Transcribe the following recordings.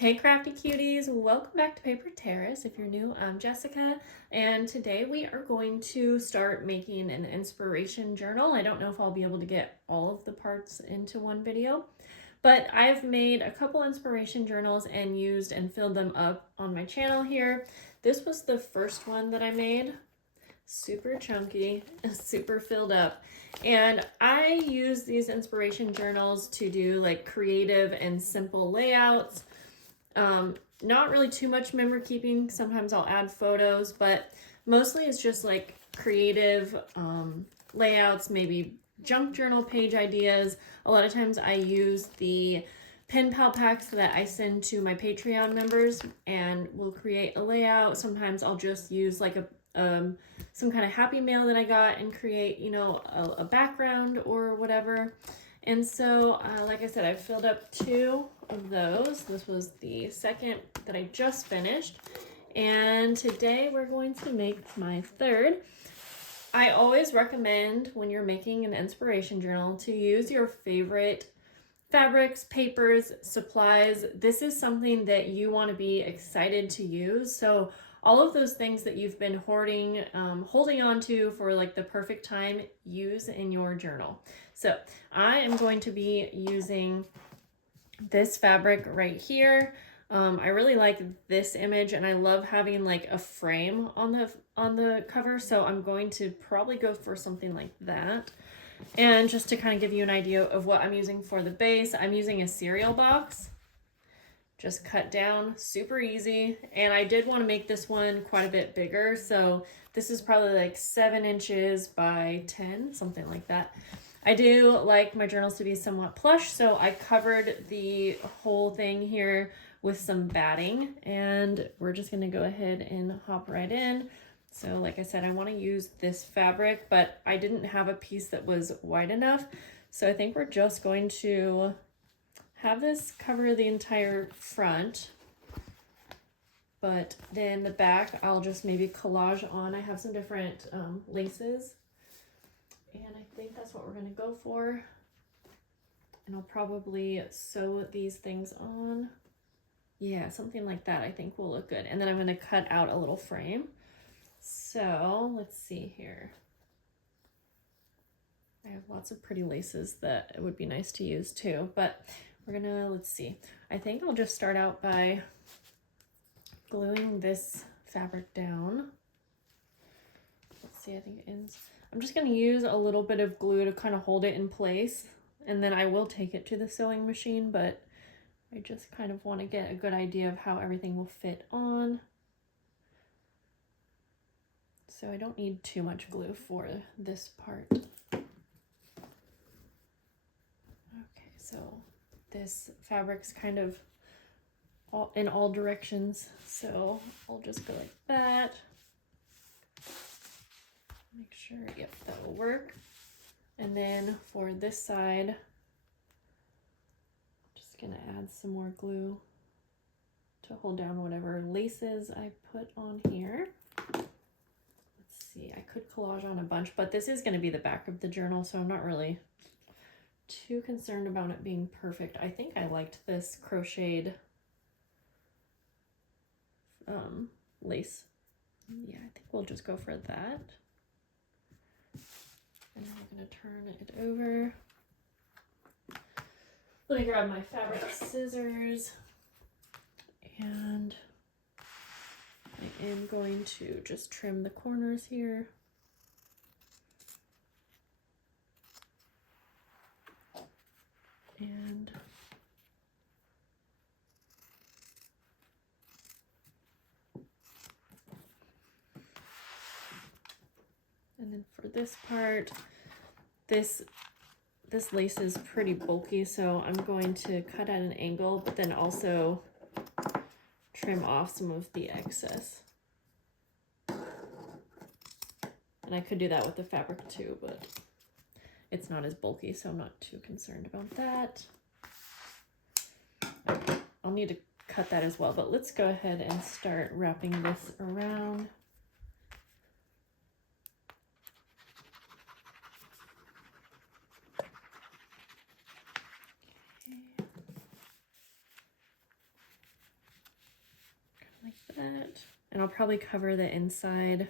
Hey crafty cuties, welcome back to Paper Terrace. If you're new, I'm Jessica, and today we are going to start making an inspiration journal. I don't know if I'll be able to get all of the parts into one video, but I've made a couple inspiration journals and used and filled them up on my channel here. This was the first one that I made. Super chunky, super filled up. And I use these inspiration journals to do like creative and simple layouts. Not really too much memory keeping. Sometimes I'll add photos, but mostly it's just like creative layouts, maybe junk journal page ideas. A lot of times I use the pen pal packs that I send to my Patreon members and we'll create a layout. Sometimes I'll just use like some kind of happy mail that I got and create, you know, a background or whatever. And so, like I said, I've filled up 2 of those. This was the second that I just finished. And today we're going to make my third. I always recommend when you're making an inspiration journal to use your favorite fabrics, papers, supplies. This is something that you want to be excited to use. So all of those things that you've been hoarding, holding on to for like the perfect time, use in your journal. So I am going to be using this fabric right here. I really like this image and I love having like a frame on the cover. So I'm going to probably go for something like that. And just to kind of give you an idea of what I'm using for the base, I'm using a cereal box. Just cut down, super easy. And I did want to make this one quite a bit bigger. So this is probably like 7 inches by 10, something like that. I do like my journals to be somewhat plush, so I covered the whole thing here with some batting, and we're just gonna go ahead and hop right in. So like I said, I want to use this fabric, but I didn't have a piece that was wide enough. So I think we're just going to have this cover the entire front, but then the back I'll just maybe collage on. I have some different laces, and I think that's what we're gonna go for. And I'll probably sew these things on. Yeah, something like that I think will look good. And then I'm gonna cut out a little frame. So let's see here. I have lots of pretty laces that it would be nice to use too, but we're gonna, let's see. I think I'll just start out by gluing this fabric down. Let's see, I think it ends. I'm just gonna use a little bit of glue to kind of hold it in place, and then I will take it to the sewing machine, but I just kind of want to get a good idea of how everything will fit on. So I don't need too much glue for this part. Okay, so this fabric's kind of in all directions, so I'll just go like that. Make sure, yep, that will work. And then for this side, I'm just gonna add some more glue to hold down whatever laces I put on here. Let's see, I could collage on a bunch, but this is gonna be the back of the journal, so I'm not really too concerned about it being perfect. I think I liked this crocheted lace. Yeah, I think we'll just go for that. And then I'm going to turn it over. Let me grab my fabric scissors, and I am going to just trim the corners here. And then for this part, this lace is pretty bulky, so I'm going to cut at an angle, but then also trim off some of the excess. And I could do that with the fabric too, but it's not as bulky, so I'm not too concerned about that. Okay, I'll need to cut that as well, but let's go ahead and start wrapping this around. that. And I'll probably cover the inside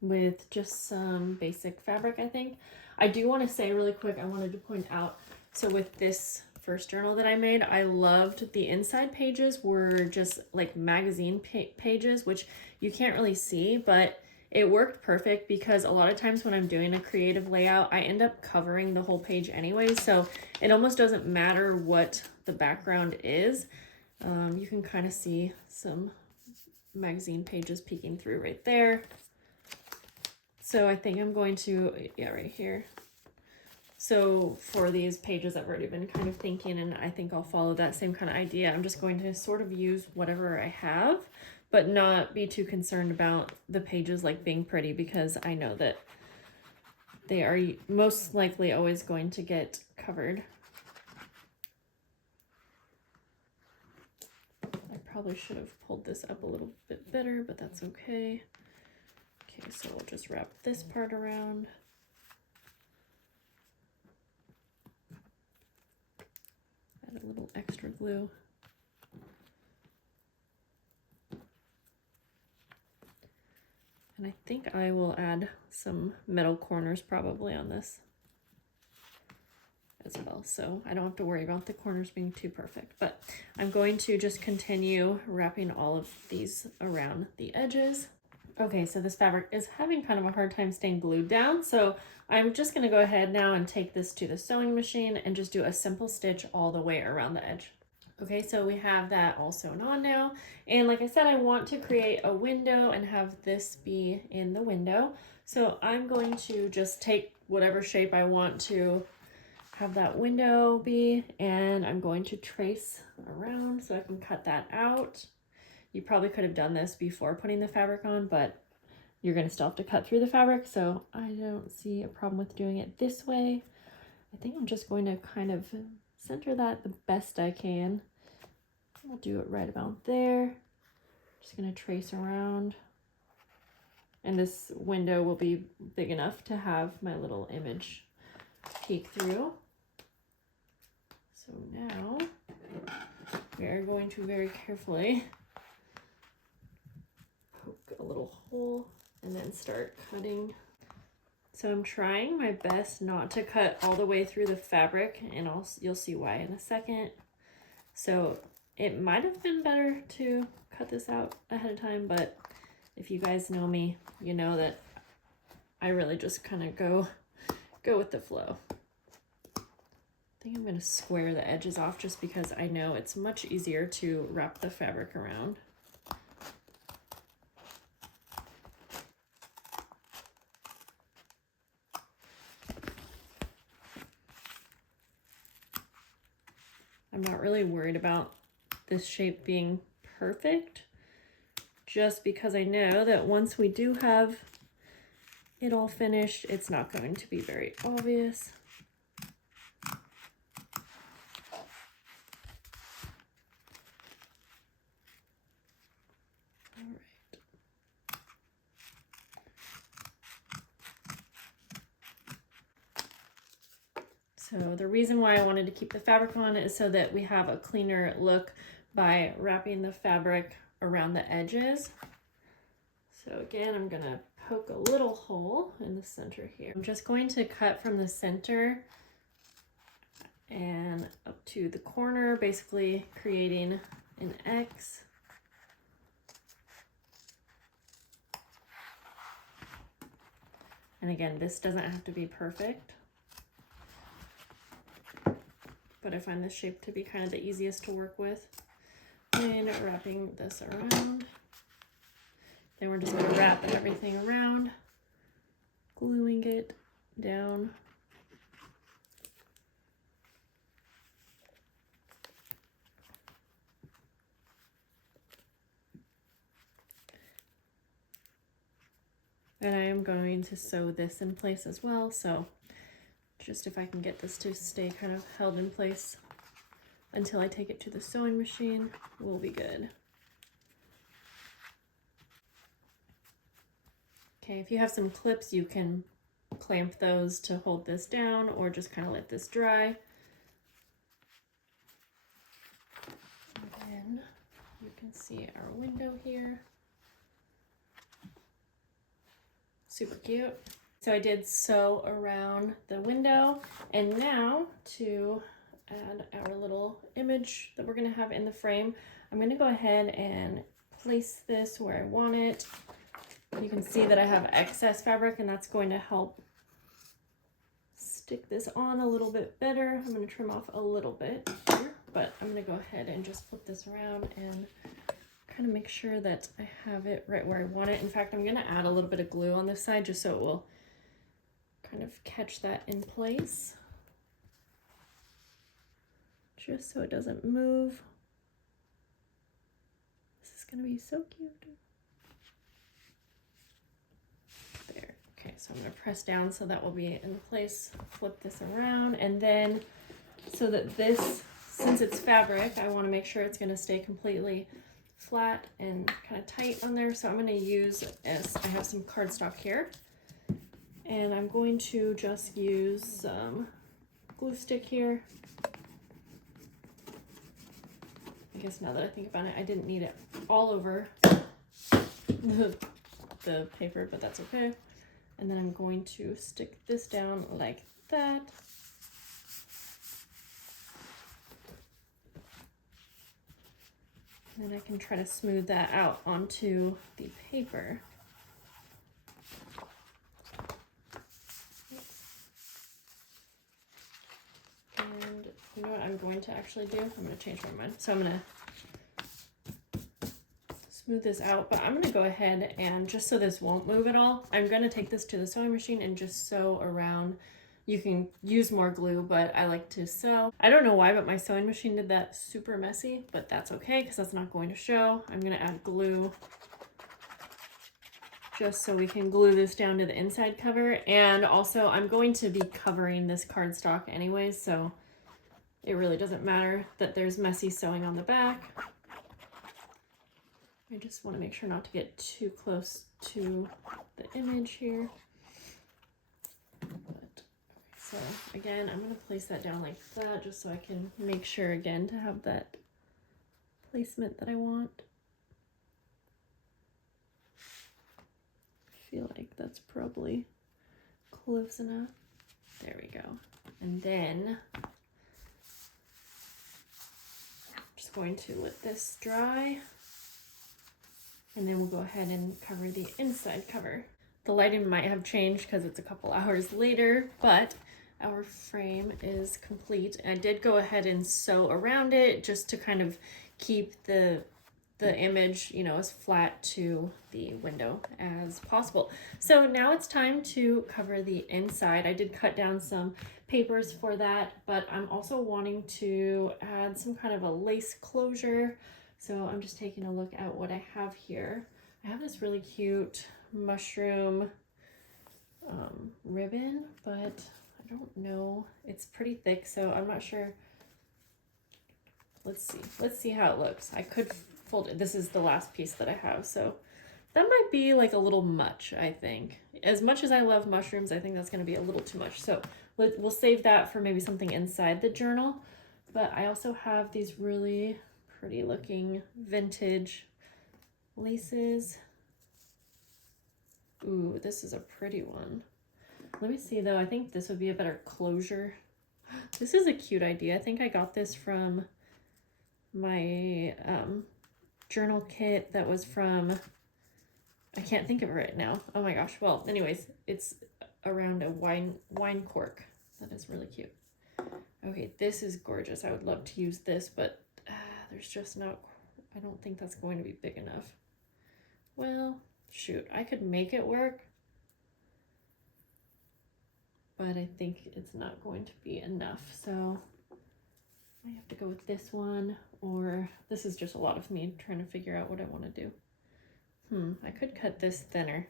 with just some basic fabric, I think. I do want to say really quick, I wanted to point out, so with this first journal that I made, I loved the inside pages were just like magazine pages, which you can't really see, but it worked perfect because a lot of times when I'm doing a creative layout, I end up covering the whole page anyway, so it almost doesn't matter what the background is. You can kind of see some magazine pages peeking through right there. So I think I'm going to, yeah, right here. So for these pages I've already been kind of thinking, and I think I'll follow that same kind of idea. I'm just going to sort of use whatever I have, but not be too concerned about the pages like being pretty, because I know that they are most likely always going to get covered. I probably should have pulled this up a little bit better, but that's okay. Okay, so we'll just wrap this part around. Add a little extra glue. And I think I will add some metal corners probably on this as well, so I don't have to worry about the corners being too perfect. But I'm going to just continue wrapping all of these around the edges. Okay, so this fabric is having kind of a hard time staying glued down, so I'm just going to go ahead now and take this to the sewing machine and just do a simple stitch all the way around the edge. Okay, so we have that all sewn on now, and like I said, I want to create a window and have this be in the window. So I'm going to just take whatever shape I want to have that window be, and I'm going to trace around so I can cut that out. You probably could have done this before putting the fabric on, but you're going to still have to cut through the fabric, so I don't see a problem with doing it this way. I think I'm just going to kind of center that the best I can. I'll do it right about there. Just going to trace around. And this window will be big enough to have my little image peek through. So now we are going to very carefully poke a little hole and then start cutting. So I'm trying my best not to cut all the way through the fabric, and you'll see why in a second. So it might have been better to cut this out ahead of time, but if you guys know me, you know that I really just kind of go with the flow. I think I'm going to square the edges off just because I know it's much easier to wrap the fabric around. I'm not really worried about this shape being perfect, just because I know that once we do have it all finished, it's not going to be very obvious. All right. So the reason why I wanted to keep the fabric on is so that we have a cleaner look by wrapping the fabric around the edges. So again, I'm going to poke a little hole in the center here. I'm just going to cut from the center and up to the corner, basically creating an X. And again, this doesn't have to be perfect, but I find this shape to be kind of the easiest to work with. And wrapping this around. Then we're just going to wrap everything around, gluing it down. And I am going to sew this in place as well, so just if I can get this to stay kind of held in place until I take it to the sewing machine, we'll be good. Okay, if you have some clips, you can clamp those to hold this down or just kind of let this dry. And then you can see our window here. Super cute. So I did sew around the window, and now to add our little image that we're gonna have in the frame, I'm gonna go ahead and place this where I want it. You can see that I have excess fabric, and that's going to help stick this on a little bit better. I'm gonna trim off a little bit here, but I'm gonna go ahead and just flip this around and kind of make sure that I have it right where I want it. In fact, I'm gonna add a little bit of glue on this side just so it will kind of catch that in place, just so it doesn't move. This is gonna be so cute. There, okay, so I'm gonna press down so that will be in place, flip this around, and then so that this, since it's fabric, I wanna make sure it's gonna stay completely flat and kind of tight on there. So I'm gonna use, as I have some cardstock here, and I'm going to just use some glue stick here. I guess now that I think about it, I didn't need it all over the paper, but that's okay. And then I'm going to stick this down like that. And then I can try to smooth that out onto the paper. And you know what I'm going to actually do? I'm going to change my mind. So I'm going to smooth this out, but I'm going to go ahead and, just so this won't move at all, I'm going to take this to the sewing machine and just sew around. You can use more glue, but I like to sew. I don't know why, but my sewing machine did that super messy, but that's okay because that's not going to show. I'm going to add glue just so we can glue this down to the inside cover. And also I'm going to be covering this cardstock anyways, so it really doesn't matter that there's messy sewing on the back. I just want to make sure not to get too close to the image here. But, so again, I'm going to place that down like that just so I can make sure again to have that placement that I want. I feel like that's probably close enough. There we go. And then I'm just going to let this dry, and then we'll go ahead and cover the inside cover. The lighting might have changed because it's a couple hours later, but our frame is complete. I did go ahead and sew around it just to kind of keep the image, you know, as flat to the window as possible. So now it's time to cover the inside. I did cut down some papers for that, but I'm also wanting to add some kind of a lace closure. So I'm just taking a look at what I have here. I have this really cute mushroom ribbon, but I don't know. It's pretty thick, so I'm not sure. Let's see how it looks. I could fold it. This is the last piece that I have, so that might be like a little much, I think. As much as I love mushrooms, I think that's going to be a little too much. So we'll save that for maybe something inside the journal. But I also have these really pretty looking vintage laces. Ooh, this is a pretty one. Let me see though. I think this would be a better closure. This is a cute idea. I think I got this from my journal kit that was from, I can't think of it right now. Oh my gosh. Well, anyways, it's around a wine cork. That is really cute. Okay, this is gorgeous. I would love to use this, but there's just not, I don't think that's going to be big enough. Well, shoot, I could make it work, but I think it's not going to be enough. So I have to go with this one, or this is just a lot of me trying to figure out what I want to do. I could cut this thinner.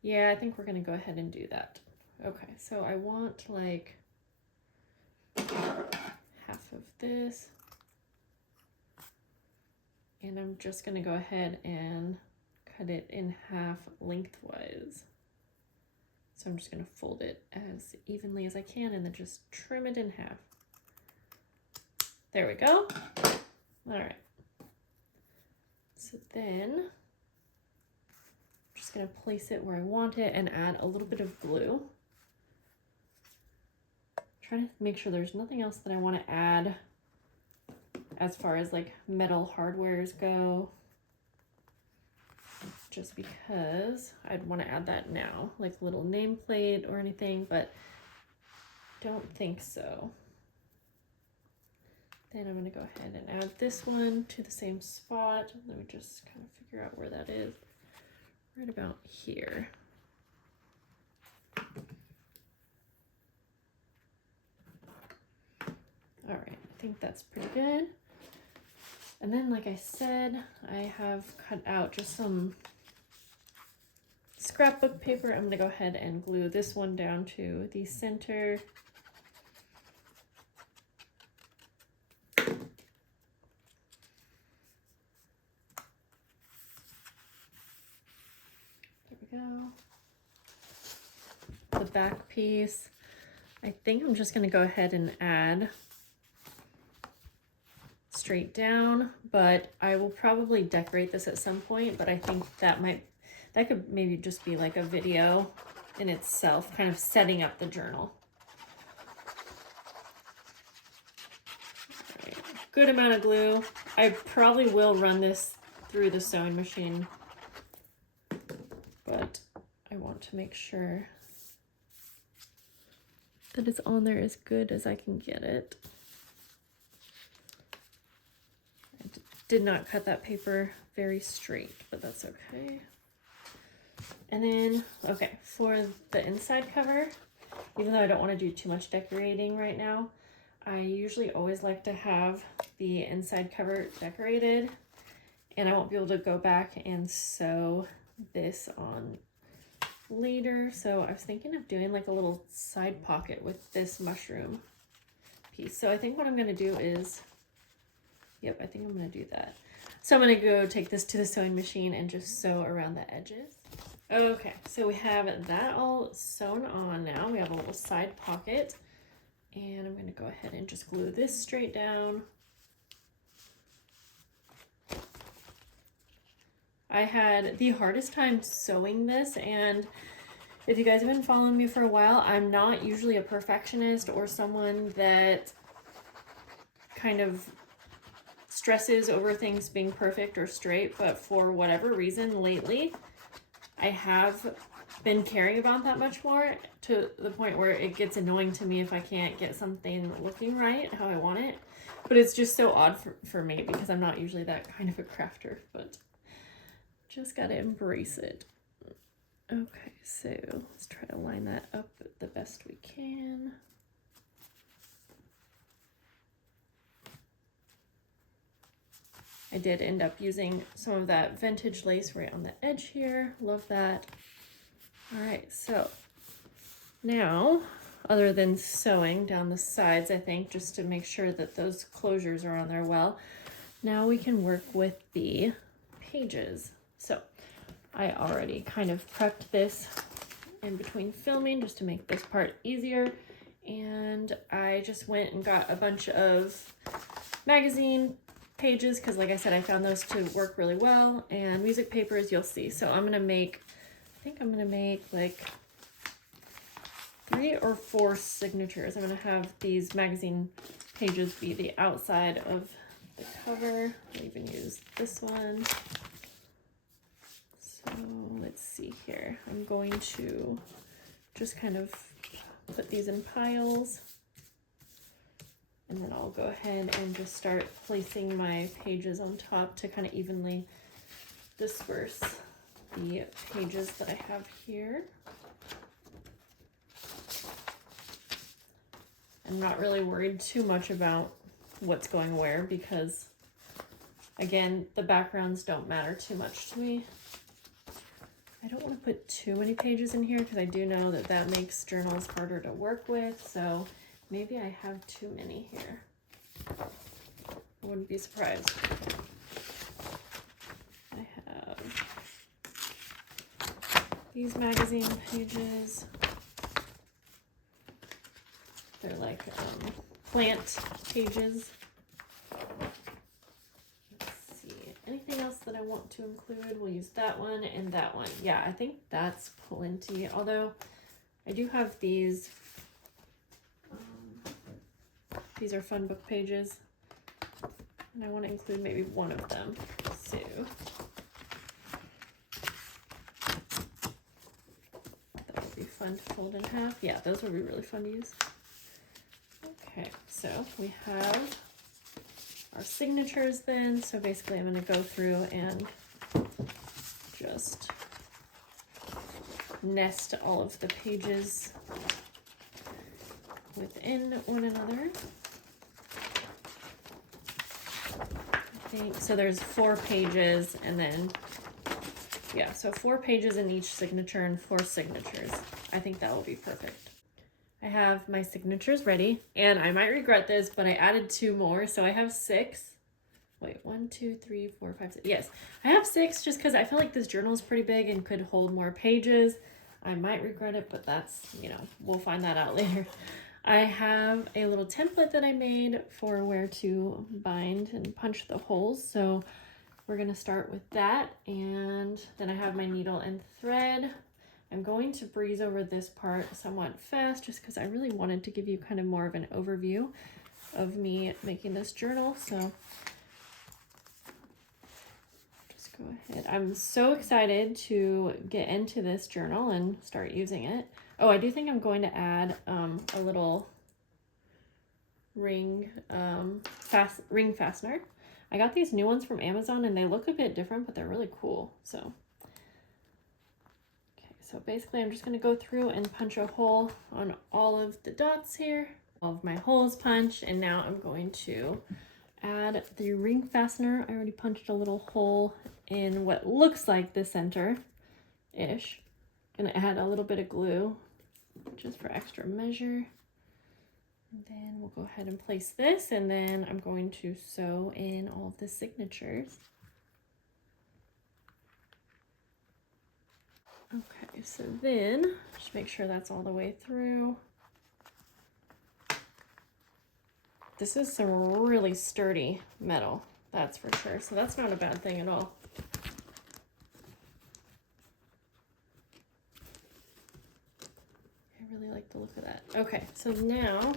Yeah, I think we're going to go ahead and do that. Okay, so I want like half of this, and I'm just going to go ahead and cut it in half lengthwise. So I'm just going to fold it as evenly as I can and then just trim it in half. There we go. All right. then I'm just going to place it where I want it and add a little bit of glue. Trying to make sure there's nothing else that I want to add as far as like metal hardwares go, just because I'd want to add that now, like a little nameplate or anything, but don't think so. Then I'm going to go ahead and add this one to the same spot. Let me just kind of figure out where that is. Right about here. All right, I think that's pretty good. And then, like I said, I have cut out just some scrapbook paper. I'm gonna go ahead and glue this one down to the center. There we go. The back piece, I think I'm just gonna go ahead and add straight down, but I will probably decorate this at some point, but I think that could maybe just be like a video in itself, kind of setting up the journal. All right. Good amount of glue. I probably will run this through the sewing machine, but I want to make sure that it's on there as good as I can get it. I did not cut that paper very straight, but that's okay. And then, okay, for the inside cover, even though I don't want to do too much decorating right now, I usually always like to have the inside cover decorated, and I won't be able to go back and sew this on later. So I was thinking of doing like a little side pocket with this mushroom piece. So I think what I'm going to do is, yep, I think I'm going to do that. So I'm going to go take this to the sewing machine and just sew around the edges. Okay, so we have that all sewn on now. We have a little side pocket, and I'm going to go ahead and just glue this straight down. I had the hardest time sewing this, and if you guys have been following me for a while, I'm not usually a perfectionist or someone that kind of stresses over things being perfect or straight, but for whatever reason lately, I have been caring about that much more, to the point where it gets annoying to me if I can't get something looking right how I want it. But it's just so odd for me because I'm not usually that kind of a crafter, but just gotta embrace it. Okay, so let's try to line that up the best we can. I did end up using some of that vintage lace right on the edge here. Love that. All right, so now, other than sewing down the sides, I think, just to make sure that those closures are on there well, now we can work with the pages. So I already kind of prepped this in between filming just to make this part easier. And I just went and got a bunch of magazine pages because, like I said, I found those to work really well, and music papers, you'll see. So I'm gonna make, I think I'm gonna make like 3 or 4 signatures. I'm gonna have these magazine pages be the outside of the cover. I'll even use this one. So let's see here. I'm going to just kind of put these in piles. And then I'll go ahead and just start placing my pages on top to kind of evenly disperse the pages that I have here. I'm not really worried too much about what's going where because, again, the backgrounds don't matter too much to me. I don't want to put too many pages in here because I do know that that makes journals harder to work with, so maybe I have too many here. I wouldn't be surprised. I have these magazine pages. They're like plant pages. Let's see, anything else that I want to include. We'll use that one and that one. Yeah, I think that's plenty. Although I do have these. These are fun book pages. And I want to include maybe one of them. So that would be fun to fold in half. Yeah, those would be really fun to use. Okay, so we have our signatures then. So basically I'm going to go through and just nest all of the pages within one another. I think so. There's 4 pages, and then yeah, so 4 pages in each signature and 4 signatures. I think that will be perfect. I have my signatures ready, and I might regret this, but I added 2 more, so I have 6. Wait, 1, 2, 3, 4, 5, 6. Yes, I have 6 just because I feel like this journal is pretty big and could hold more pages. I might regret it, but that's, you know, we'll find that out later. I have a little template that I made for where to bind and punch the holes. So we're going to start with that. And then I have my needle and thread. I'm going to breeze over this part somewhat fast just because I really wanted to give you kind of more of an overview of me making this journal. So just go ahead. I'm so excited to get into this journal and start using it. Oh, I do think I'm going to add a little ring fastener. I got these new ones from Amazon and they look a bit different, but they're really cool. So, okay, so basically I'm just going to go through and punch a hole on all of the dots here. All of my holes punched, and now I'm going to add the ring fastener. I already punched a little hole in what looks like the center-ish. Gonna add a little bit of glue just for extra measure. And then we'll go ahead and place this, and then I'm going to sew in all of the signatures. Okay, so then just make sure that's all the way through. This is some really sturdy metal, that's for sure. So that's not a bad thing at all. I really like the look of that. Okay, so now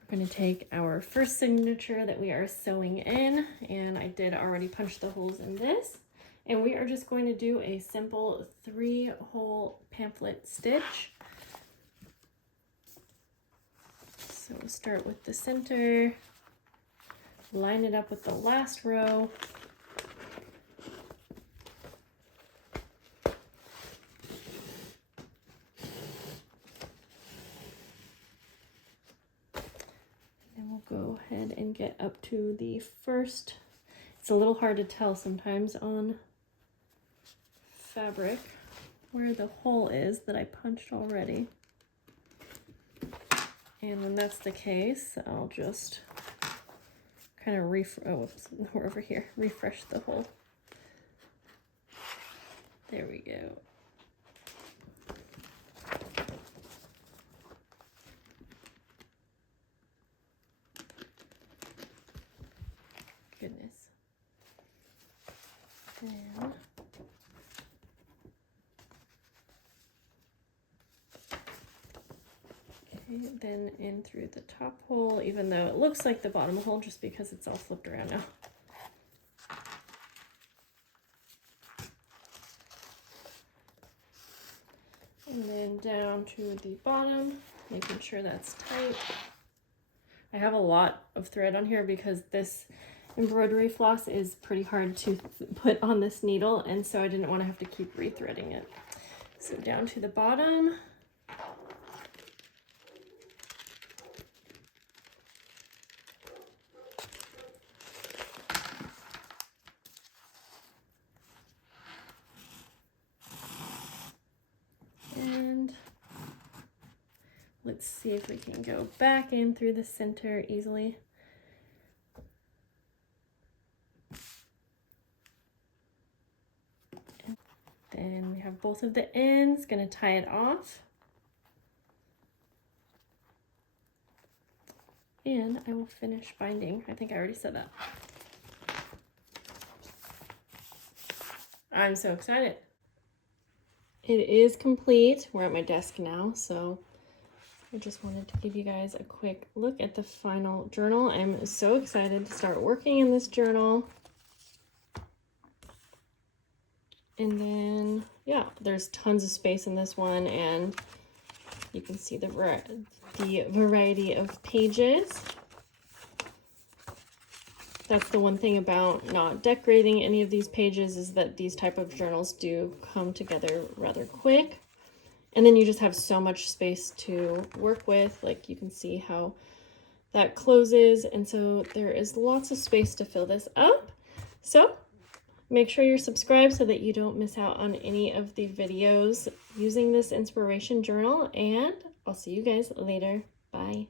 we're going to take our first signature that we are sewing in, and I did already punch the holes in this, and we are just going to do a simple 3-hole pamphlet stitch. So we'll start with the center, line it up with the last row, go ahead and get up to the first. It's a little hard to tell sometimes on fabric where the hole is that I punched already. And when that's the case, I'll just kind of we're over here. Refresh the hole. There we go. Goodness. Then in through the top hole, even though it looks like the bottom hole just because it's all flipped around now. And then down to the bottom, making sure that's tight. I have a lot of thread on here because this embroidery floss is pretty hard to put on this needle, and so I didn't want to have to keep rethreading it. So down to the bottom. And let's see if we can go back in through the center easily. Then we have both of the ends, gonna tie it off. And I will finish binding. I think I already said that. I'm so excited. It is complete. We're at my desk now, so I just wanted to give you guys a quick look at the final journal. I'm so excited to start working in this journal. And then, yeah, there's tons of space in this one, and you can see the variety of pages. That's the one thing about not decorating any of these pages, is that these type of journals do come together rather quick. And then you just have so much space to work with. Like, you can see how that closes. And so there is lots of space to fill this up. So make sure you're subscribed so that you don't miss out on any of the videos using this inspiration journal. And I'll see you guys later. Bye.